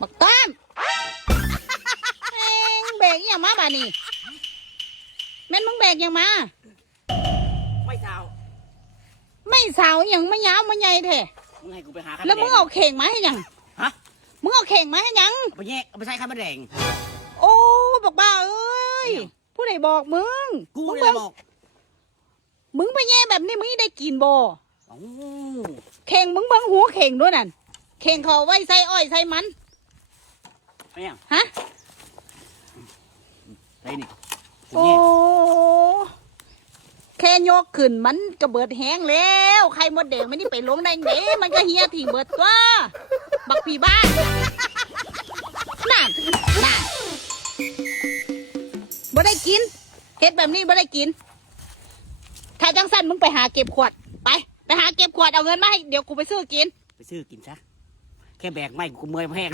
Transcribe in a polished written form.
บักต้อมแบกยังมาบ้านี่แม่นมึงแบกยังมาไม่สาวไม่สาวยังไม่ยาวไม่ใหญ่แท้มึงให้กูไปหาแล้วมึงเอาเข่งมาให้ยังฮะมึงเอาเข่งมาให้ยังเอาไปแยกเอาไปใช้ข้าวมะแดงโอ้บอกบ้าเอ้ยผู้ใดบอกมึงกูเลยบอกมึงไปแย่แบบนี้มึงได้กินบ่โอ้เข่งมึงเบิ่งหัวเข่งด้วยนั่นเข่งเขาไว้ใส่อ้อยใส่มันไม่ยังฮะใส่นี่โอ้แค่ยกขึ้นมันก็เบิดแห้งแล้วใครมดแดงไม่ได้ไปลงได้เด้มันก็เฮียถี่เบิดตัวบักผีบ้านนั่นบ่ได้กินเฮ็ดแบบนี้บ่ได้กินถ้าจังสั้นมึงไปหาเก็บขวดไปหาเก็บขวดเอาเงินมาให้เดี๋ยวกูไปซื้อกินไปซื้อกินซะแค่แบกไม่กูเมื่อยแห้ง